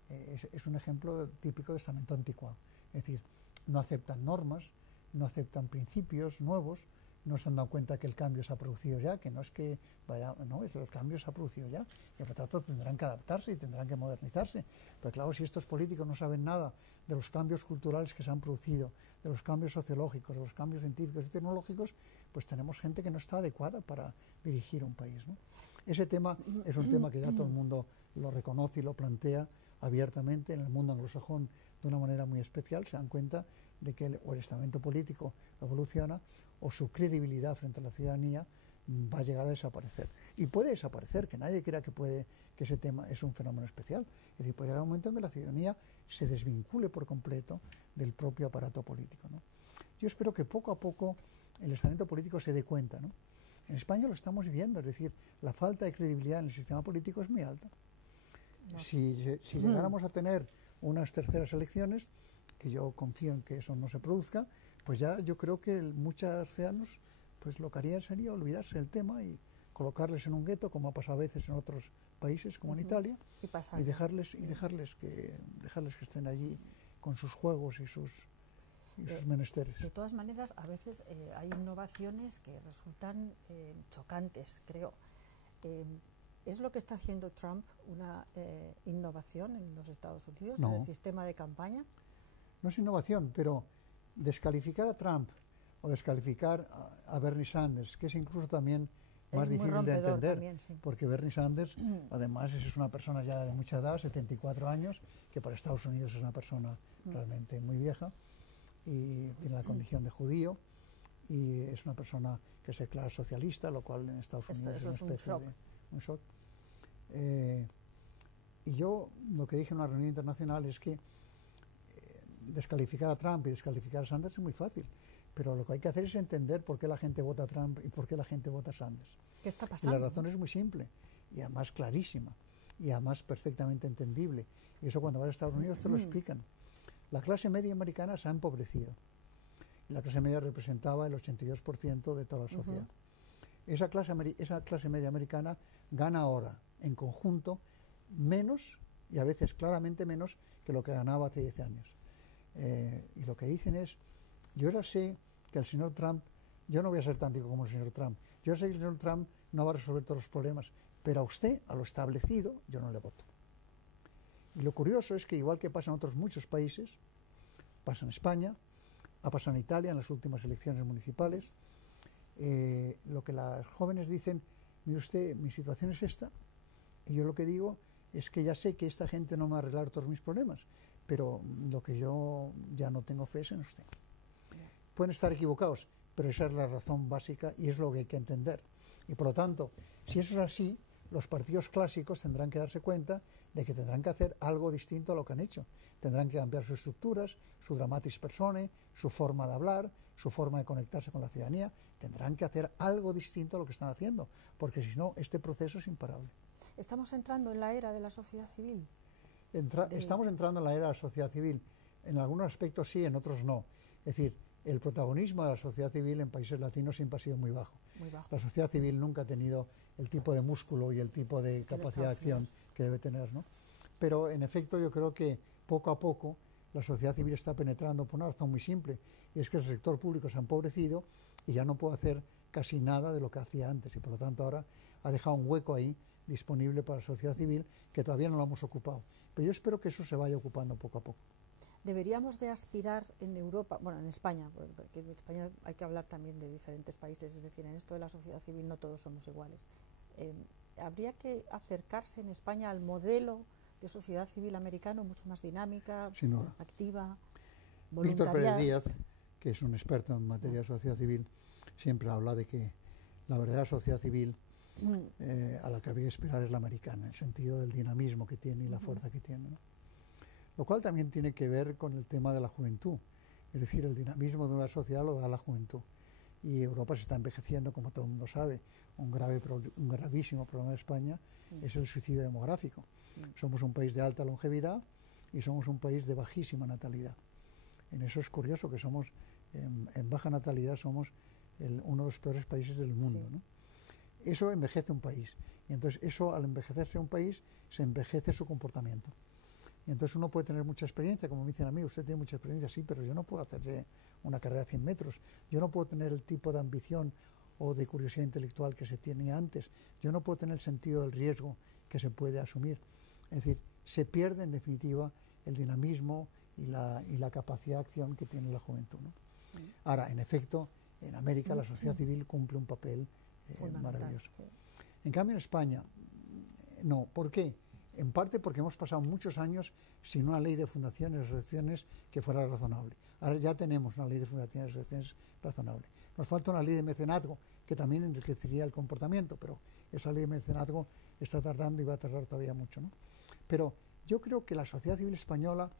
es un ejemplo típico de estamento anticuado. Es decir, no aceptan normas, no aceptan principios nuevos, no se han dado cuenta que el cambio se ha producido ya, que no es que vaya, no, el cambio se ha producido ya, y por lo tanto tendrán que adaptarse y tendrán que modernizarse. Pero claro, si estos políticos no saben nada de los cambios culturales que se han producido, de los cambios sociológicos, de los cambios científicos y tecnológicos, pues tenemos gente que no está adecuada para dirigir un país, ¿no? Ese tema es un tema que ya todo el mundo lo reconoce y lo plantea abiertamente. En el mundo anglosajón de una manera muy especial se dan cuenta de que o el estamento político evoluciona o su credibilidad frente a la ciudadanía va a llegar a desaparecer. y puede desaparecer, que nadie crea que ese tema es un fenómeno especial. Es decir, puede llegar un momento en que la ciudadanía se desvincule por completo del propio aparato político, ¿no? Yo espero que poco a poco el estamento político se dé cuenta, ¿no? En España lo estamos viendo, es decir, la falta de credibilidad en el sistema político es muy alta. No. Si llegáramos a tener unas terceras elecciones, que yo confío en que eso no se produzca, pues ya yo creo que muchos ciudadanos pues lo que harían sería olvidarse del tema y colocarles en un gueto, como ha pasado a veces en otros países, como en Italia, y dejarles que estén allí con sus juegos y sus menesteres. De todas maneras, a veces hay innovaciones que resultan chocantes, creo. ¿Es lo que está haciendo Trump una innovación en los Estados Unidos, en el sistema de campaña? No es innovación, pero descalificar a Trump o descalificar a Bernie Sanders, que es incluso también más difícil de entender, también, sí. Porque Bernie Sanders, además, es una persona ya de mucha edad, 74 años, que para Estados Unidos es una persona realmente muy vieja, y tiene la condición de judío, y es una persona que se declara socialista, lo cual en Estados Unidos es una especie de un shock. Y yo lo que dije en una reunión internacional es que descalificar a Trump y descalificar a Sanders es muy fácil, pero lo que hay que hacer es entender por qué la gente vota a Trump y por qué la gente vota a Sanders. ¿Qué está pasando? Y la razón es muy simple, y además clarísima, y además perfectamente entendible. Y eso cuando vas a Estados Unidos te lo explican. La clase media americana se ha empobrecido. La clase media representaba el 82% de toda la sociedad. Esa clase media americana gana ahora, en conjunto, menos, y a veces claramente menos, que lo que ganaba hace 10 años. Y lo que dicen es, yo ahora sé que el señor Trump, yo no voy a ser tan rico como el señor Trump, yo sé que el señor Trump no va a resolver todos los problemas, pero a usted, a lo establecido, yo no le voto. Y lo curioso es que, igual que pasa en otros muchos países, pasa en España, ha pasado en Italia en las últimas elecciones municipales, lo que las jóvenes dicen, mire usted, mi situación es esta, y yo lo que digo es que ya sé que esta gente no me va a arreglar todos mis problemas, pero lo que yo ya no tengo fe es en usted. Pueden estar equivocados, pero esa es la razón básica y es lo que hay que entender. Y por lo tanto, si eso es así, los partidos clásicos tendrán que darse cuenta de que tendrán que hacer algo distinto a lo que han hecho. Tendrán que cambiar sus estructuras, su dramatis personae, su forma de hablar, su forma de conectarse con la ciudadanía. Tendrán que hacer algo distinto a lo que están haciendo, porque si no, este proceso es imparable. ¿Estamos entrando en la era de la sociedad civil? Estamos entrando en la era de la sociedad civil. En algunos aspectos sí, en otros no. Es decir, el protagonismo de la sociedad civil en países latinos siempre ha sido muy bajo. La sociedad civil nunca ha tenido el tipo de músculo y el tipo de capacidad de acción que debe tener, ¿no? Pero en efecto yo creo que poco a poco la sociedad civil está penetrando por una razón muy simple, y es que el sector público se ha empobrecido y ya no puede hacer casi nada de lo que hacía antes, y por lo tanto ahora ha dejado un hueco ahí disponible para la sociedad civil que todavía no lo hemos ocupado. Pero yo espero que eso se vaya ocupando poco a poco. Deberíamos de aspirar en Europa, bueno, en España, porque en España hay que hablar también de diferentes países, es decir, en esto de la sociedad civil no todos somos iguales. Habría que acercarse en España al modelo de sociedad civil americano, mucho más dinámica, sin duda, activa, Víctor Pérez Díaz, que es un experto en materia de sociedad civil, siempre habla de que la verdadera sociedad civil a la que habría que esperar es la americana, en el sentido del dinamismo que tiene y la fuerza que tiene, ¿no? Lo cual también tiene que ver con el tema de la juventud, es decir, el dinamismo de una sociedad lo da la juventud. Y Europa se está envejeciendo, como todo el mundo sabe. Un gravísimo problema de España es el suicidio demográfico. Somos un país de alta longevidad y somos un país de bajísima natalidad. En eso es curioso que somos, en baja natalidad somos uno de los peores países del mundo, ¿no? Eso envejece un país. Y entonces eso, al envejecerse un país, se envejece su comportamiento. Y entonces uno puede tener mucha experiencia, como me dicen a mí, usted tiene mucha experiencia, sí, pero yo no puedo hacer una carrera de 100 metros, yo no puedo tener el tipo de ambición o de curiosidad intelectual que se tenía antes, yo no puedo tener el sentido del riesgo que se puede asumir. Es decir, se pierde en definitiva el dinamismo y la capacidad de acción que tiene la juventud, ¿no? Ahora, en efecto, en América la sociedad civil cumple un papel maravilloso. En cambio en España, no. ¿Por qué? en parte porque hemos pasado muchos años sin una ley de fundaciones y asociaciones que fuera razonable. Ahora ya tenemos una ley de fundaciones y asociaciones razonable. Nos falta una ley de mecenazgo que también enriquecería el comportamiento, pero esa ley de mecenazgo está tardando y va a tardar todavía mucho, ¿no? Pero yo creo que la sociedad civil española,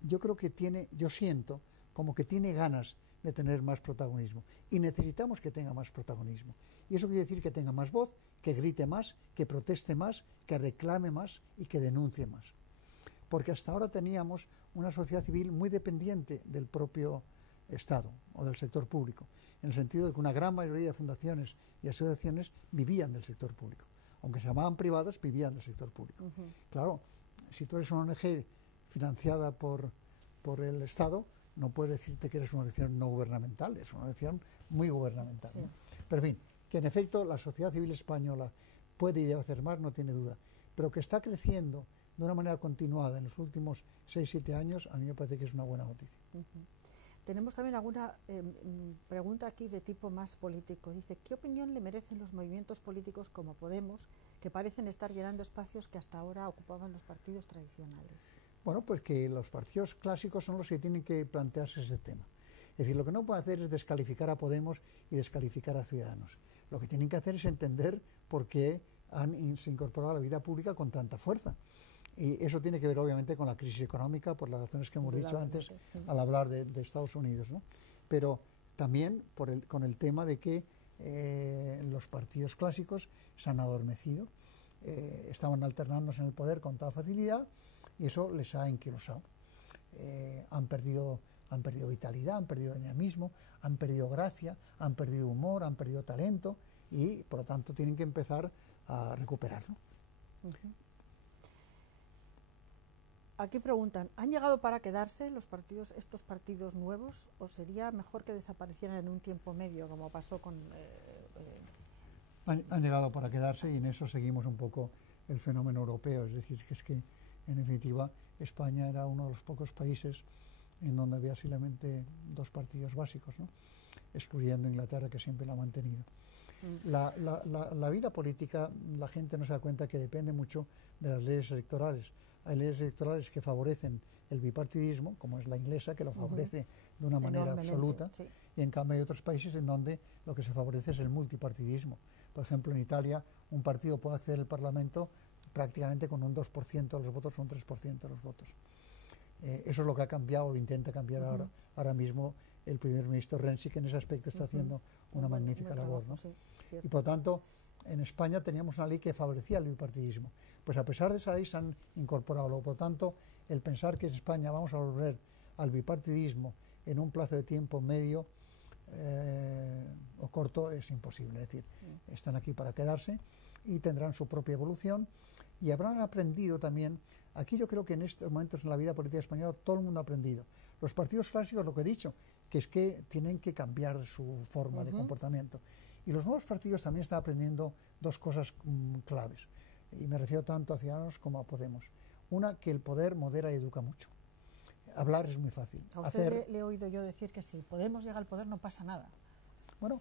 yo siento como que tiene ganas de tener más protagonismo y necesitamos que tenga más protagonismo. Y eso quiere decir que tenga más voz, que grite más, que proteste más, que reclame más y que denuncie más. Porque hasta ahora teníamos una sociedad civil muy dependiente del propio Estado o del sector público, en el sentido de que una gran mayoría de fundaciones y asociaciones vivían del sector público. Aunque se llamaban privadas, vivían del sector público. Claro, si tú eres una ONG financiada por el Estado, no puedes decirte que eres una organización no gubernamental, es una organización muy gubernamental, sí, ¿no? Pero en fin, que en efecto la sociedad civil española puede y debe hacer más, no tiene duda, pero que está creciendo de una manera continuada en los últimos 6-7 años, a mí me parece que es una buena noticia. Tenemos también alguna pregunta aquí de tipo más político. Dice, ¿qué opinión le merecen los movimientos políticos como Podemos, que parecen estar llenando espacios que hasta ahora ocupaban los partidos tradicionales? Bueno, pues que los partidos clásicos son los que tienen que plantearse ese tema. Es decir, lo que no pueden hacer es descalificar a Podemos y descalificar a Ciudadanos. Lo que tienen que hacer es entender por qué se incorporado a la vida pública con tanta fuerza. Y eso tiene que ver obviamente con la crisis económica, por las razones que hemos dicho antes al hablar de Estados Unidos, ¿no? Pero también con el tema de que los partidos clásicos se han adormecido, estaban alternándose en el poder con toda facilidad y eso les ha enquilosado. Han perdido vitalidad, han perdido dinamismo, han perdido gracia, han perdido humor, han perdido talento y por lo tanto tienen que empezar a recuperarlo. Aquí preguntan, ¿han llegado para quedarse estos partidos nuevos o sería mejor que desaparecieran en un tiempo medio, como pasó con... Han llegado para quedarse y en eso seguimos un poco el fenómeno europeo, es decir, que en definitiva España era uno de los pocos países en donde había solamente dos partidos básicos, ¿no? Excluyendo Inglaterra, que siempre lo ha mantenido. La vida política, la gente no se da cuenta que depende mucho de las leyes electorales. Hay leyes electorales que favorecen el bipartidismo, como es la inglesa, que lo favorece de una manera absoluta, sí. Y en cambio hay otros países en donde lo que se favorece es el multipartidismo. Por ejemplo, en Italia, un partido puede acceder al Parlamento prácticamente con un 2% de los votos o un 3% de los votos. Eso es lo que ha cambiado o intenta cambiar ahora mismo el primer ministro Renzi, que en ese aspecto está haciendo una magnífica labor, ¿no? Sí, y por tanto, en España teníamos una ley que favorecía el bipartidismo. Pues a pesar de esa ley se han incorporado. Por tanto, el pensar que en España vamos a volver al bipartidismo en un plazo de tiempo medio o corto es imposible. Es decir, están aquí para quedarse y tendrán su propia evolución y habrán aprendido también. Aquí yo creo que en estos momentos en la vida política española todo el mundo ha aprendido. Los partidos clásicos, lo que he dicho, que es que tienen que cambiar su forma de comportamiento. Y los nuevos partidos también están aprendiendo dos cosas claves. Y me refiero tanto a Ciudadanos como a Podemos. Una, que el poder modera y educa mucho. Hablar es muy fácil. A usted le he oído yo decir que si Podemos llega al poder no pasa nada. Bueno,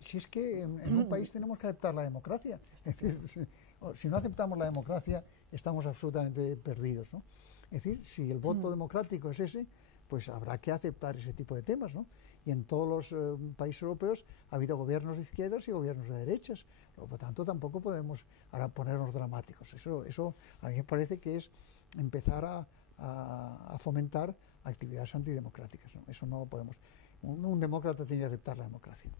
si es que en un país tenemos que aceptar la democracia. Es decir, si no aceptamos la democracia, estamos absolutamente perdidos, ¿no? Es decir, si el voto democrático es ese, pues habrá que aceptar ese tipo de temas, ¿no? Y en todos los países europeos ha habido gobiernos de izquierdas y gobiernos de derechas. Por lo tanto, tampoco podemos ahora ponernos dramáticos. Eso a mí me parece que es empezar a fomentar actividades antidemocráticas, ¿no? Eso no podemos. Un demócrata tiene que aceptar la democracia.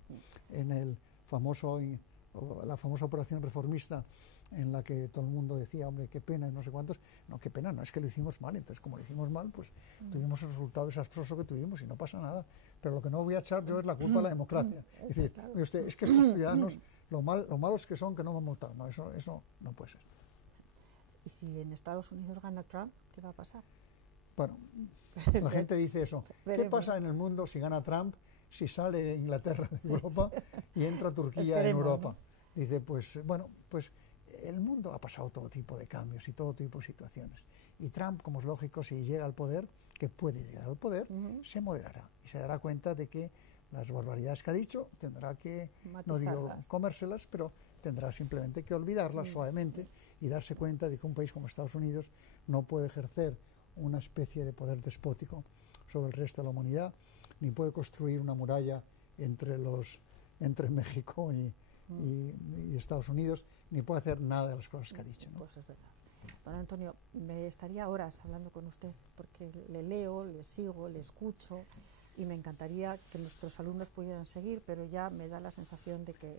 En la famosa operación reformista en la que todo el mundo decía, hombre, qué pena y no sé cuántos, no, qué pena, no, es que lo hicimos mal, entonces como lo hicimos mal, pues tuvimos el resultado desastroso que tuvimos y no pasa nada, pero lo que no voy a echar yo es la culpa a la democracia. Es decir, mire usted, es que estos ciudadanos, lo malos que son que no me han votado, no, eso no puede ser. ¿Y si en Estados Unidos gana Trump, qué va a pasar? Bueno, la gente dice eso. ¿Qué pasa en el mundo si gana Trump, si sale Inglaterra de Europa y entra Turquía en Europa? ¿No? Dice, pues bueno, pues el mundo ha pasado todo tipo de cambios y todo tipo de situaciones. Y Trump, como es lógico, si llega al poder, que puede llegar al poder, se moderará y se dará cuenta de que las barbaridades que ha dicho tendrá que, no digo comérselas, pero tendrá simplemente que olvidarlas suavemente y darse cuenta de que un país como Estados Unidos no puede ejercer una especie de poder despótico sobre el resto de la humanidad, ni puede construir una muralla entre México y Estados Unidos, ni puede hacer nada de las cosas que ha dicho, ¿no? Pues es verdad. Don Antonio, me estaría horas hablando con usted, porque le leo, le sigo, le escucho, y me encantaría que nuestros alumnos pudieran seguir, pero ya me da la sensación de que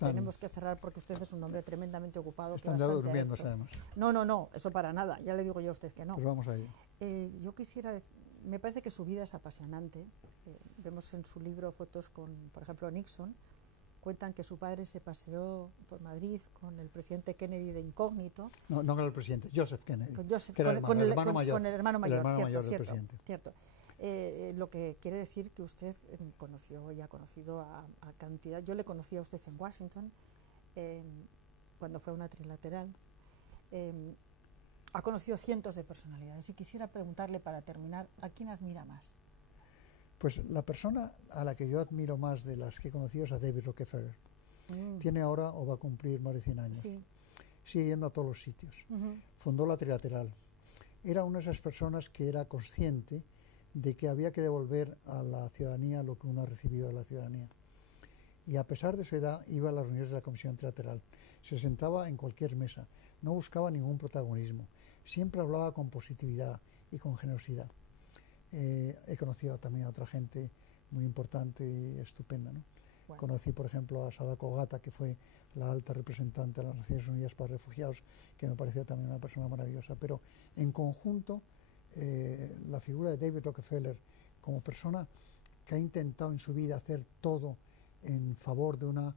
tenemos que cerrar, porque usted es un hombre tremendamente ocupado. Están ya durmiéndose, además. No, eso para nada, ya le digo yo a usted que no. Pues vamos a ello. Yo quisiera, me parece que su vida es apasionante. Vemos en su libro fotos con, por ejemplo, Nixon. Cuentan que su padre se paseó por Madrid con el presidente Kennedy de incógnito. No con el presidente, Joseph Kennedy, con Joseph, que era el hermano mayor. Con el hermano mayor, del cierto, presidente. Cierto. Lo que quiere decir que usted conoció y ha conocido a cantidad. Yo le conocí a usted en Washington, cuando fue a una trilateral. Ha conocido cientos de personalidades y quisiera preguntarle, para terminar, ¿a quién admira más? Pues la persona a la que yo admiro más de las que he conocido es a David Rockefeller. Tiene ahora, o va a cumplir, más de 100 años. Sí. Sigue yendo a todos los sitios. Fundó la Trilateral. Era una de esas personas que era consciente de que había que devolver a la ciudadanía lo que uno ha recibido de la ciudadanía. Y a pesar de su edad, iba a las reuniones de la Comisión Trilateral. Se sentaba en cualquier mesa. No buscaba ningún protagonismo. Siempre hablaba con positividad y con generosidad. He conocido también a otra gente muy importante y estupenda, ¿no? Bueno. Conocí, por ejemplo, a Sadako Ogata, que fue la alta representante de las Naciones Unidas para Refugiados, que me pareció también una persona maravillosa. Pero en conjunto, la figura de David Rockefeller como persona que ha intentado en su vida hacer todo en favor de una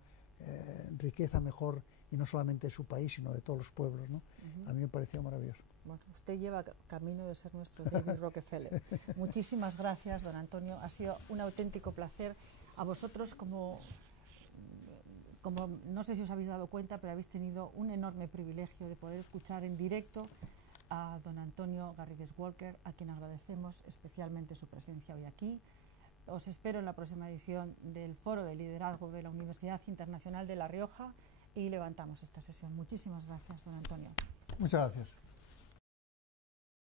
riqueza mejor, y no solamente de su país, sino de todos los pueblos, ¿no? A mí me pareció maravilloso. Bueno, usted lleva camino de ser nuestro David Rockefeller. Muchísimas gracias, don Antonio. Ha sido un auténtico placer. A vosotros, como no sé si os habéis dado cuenta, pero habéis tenido un enorme privilegio de poder escuchar en directo a don Antonio Garrigues Walker, a quien agradecemos especialmente su presencia hoy aquí. Os espero en la próxima edición del Foro de Liderazgo de la Universidad Internacional de La Rioja, y levantamos esta sesión. Muchísimas gracias, don Antonio. Muchas gracias.